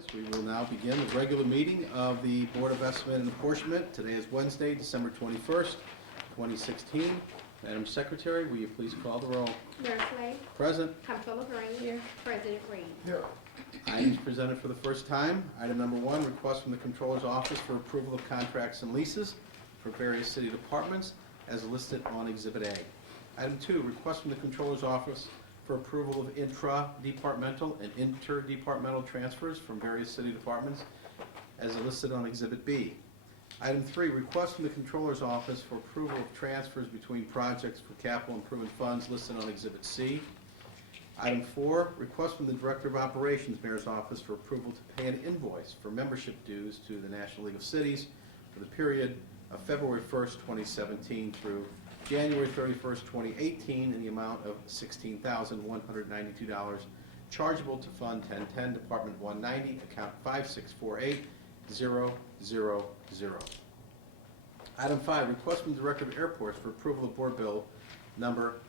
Yes, we will now begin the regular meeting of the Board of Estimate and Apportionment. Today is Wednesday, December 21st, 2016. Madam Secretary, will you please call the roll? Nurse Lay. Present. Comptroller Green. Here. President Reed. Here. Items presented for the first time. Item number 1, request from the Comptroller's Office for approval of contracts and leases for various city departments as listed on Exhibit A. Item 2, request from the Comptroller's Office for approval of intra-departmental and interdepartmental transfers from various city departments as listed on Exhibit B. Item 3, request from the Comptroller's Office for approval of transfers between projects for capital improvement funds listed on Exhibit C. Item 4, request from the Director of Operations, Mayor's Office, for approval to pay an invoice for membership dues to the National League of Cities for the period of February 1st, 2017 through January 31st, 2018 in the amount of $16,192 chargeable to Fund 1010, Department 190, account 5648000. Item 5, request from the Director of Airports for approval of Board Bill number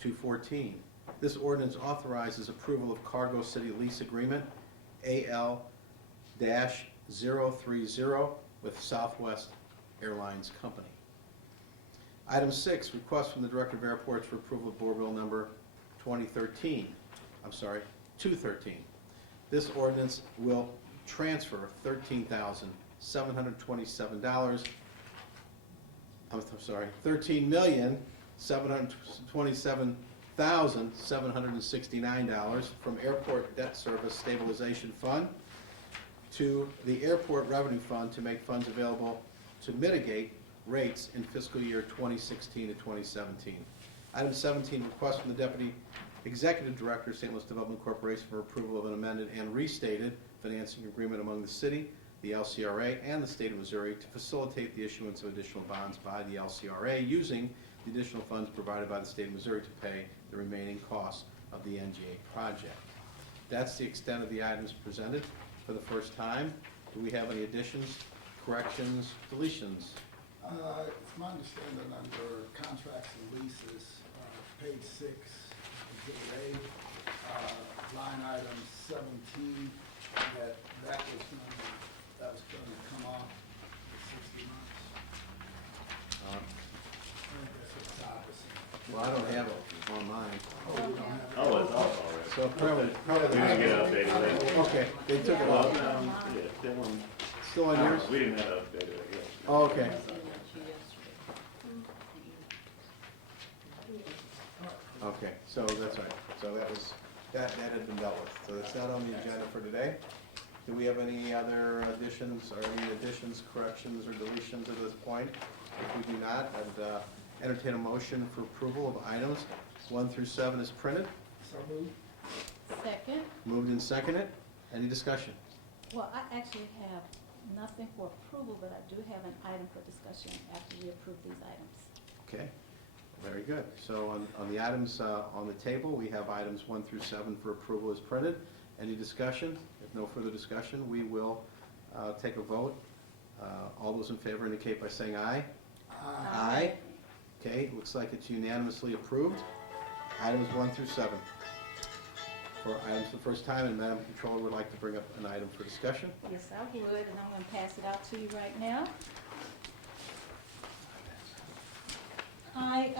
214. This ordinance authorizes approval of Cargo City Lease Agreement AL-030 with Southwest Airlines Company. Item 6, request from the Director of Airports for approval of Board Bill number 213. This ordinance will transfer $13,727,769 from Airport Debt Service Stabilization Fund to the Airport Revenue Fund to make funds available to mitigate rates in fiscal year 2016 to 2017. Item 17, request from the Deputy Executive Director, St. Louis Development Corporation for approval of an amended and restated financing agreement among the city, the LCRA, and the state of Missouri to facilitate the issuance of additional bonds by the LCRA using the additional funds provided by the state of Missouri to pay the remaining costs of the NGA project. That's the extent of the items presented for the first time. Do we have any additions, corrections, deletions? It's my understanding under contracts and leases, page 6, exhibit A, line item 17, that was going to come off for 60 months. I think that's what Todd was saying. Well, I don't have it on mine. Oh, we don't have it. Oh, it's off already. So probably We didn't get updated then. okay, they took it Well, off. yeah, still on. Still on yours? We didn't have updated it yet. Oh, okay. Okay, so that's right. So that had been dealt with. So it's not on the agenda for today. Do we have any other additions, corrections, or deletions at this point? If we do not, I'd entertain a motion for approval of items 1 through 7 as printed. So moved. Second. Moved and seconded. Any discussion? Well, I actually have nothing for approval, but I do have an item for discussion after we approve these items. Okay, very good. So on the items on the table, we have items 1 through 7 for approval as printed. Any discussion? If no further discussion, we will take a vote. All those in favor indicate by saying aye. Aye. Okay, looks like it's unanimously approved. Items 1 through 7. For items for the first time, and Madam Controller would like to bring up an item for discussion. Yes, I would, and I'm going to pass it out to you right now. I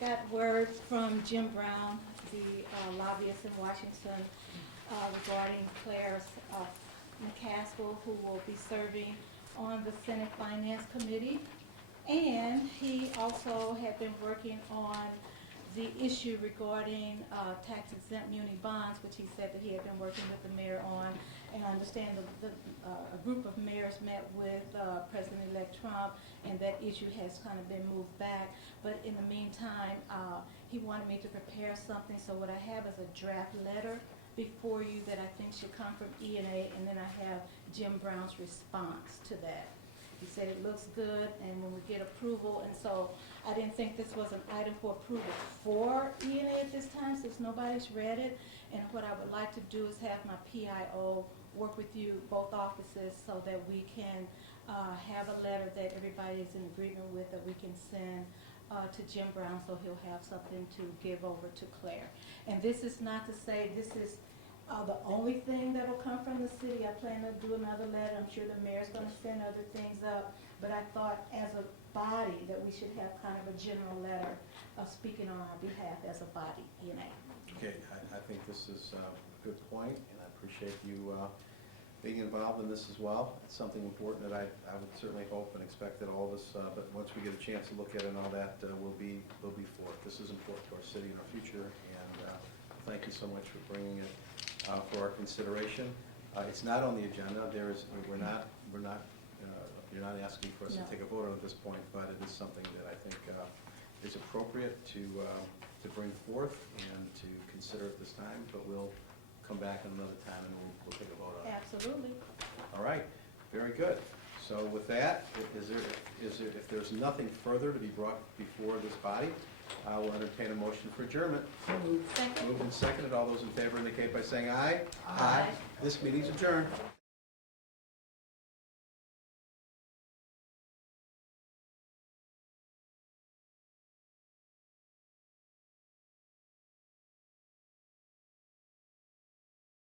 got word from Jim Brown, the lobbyist in Washington, regarding Claire McCaskill, who will be serving on the Senate Finance Committee. And he also had been working on the issue regarding tax-exempt muni bonds, which he said that he had been working with the mayor on. And I understand a group of mayors met with President-elect Trump, and that issue has kind of been moved back. But in the meantime, he wanted me to prepare something. So what I have is a draft letter before you that I think should come from E&A, and then I have Jim Brown's response to that. He said it looks good, and when we get approval, and so I didn't think this was an item for approval for E&A at this time, since nobody's read it. And what I would like to do is have my PIO work with you, both offices, so that we can have a letter that everybody is in agreement with, that we can send to Jim Brown, so he'll have something to give over to Claire. And this is not to say this is The only thing that'll come from the city, I plan to do another letter, I'm sure the mayor's gonna send other things up, but I thought as a body that we should have kind of a general letter speaking on our behalf as a body, you know. Okay, I think this is a good point, and I appreciate you being involved in this as well. It's something important that I would certainly hope and expect that all of us, but once we get a chance to look at it and all that, we'll be for it. This is important to our city and our future, and thank you so much for bringing it for our consideration. It's not on the agenda. You're not asking for us to No. take a vote on it at this point, but it is something that I think is appropriate to bring forth and to consider at this time, but we'll come back another time and we'll take a vote on it. Absolutely. All right, very good. So with that, if there's nothing further to be brought before this body, I will entertain a motion for adjournment. Second. Moved and seconded. All those in favor indicate by saying aye. Aye. This meeting's adjourned.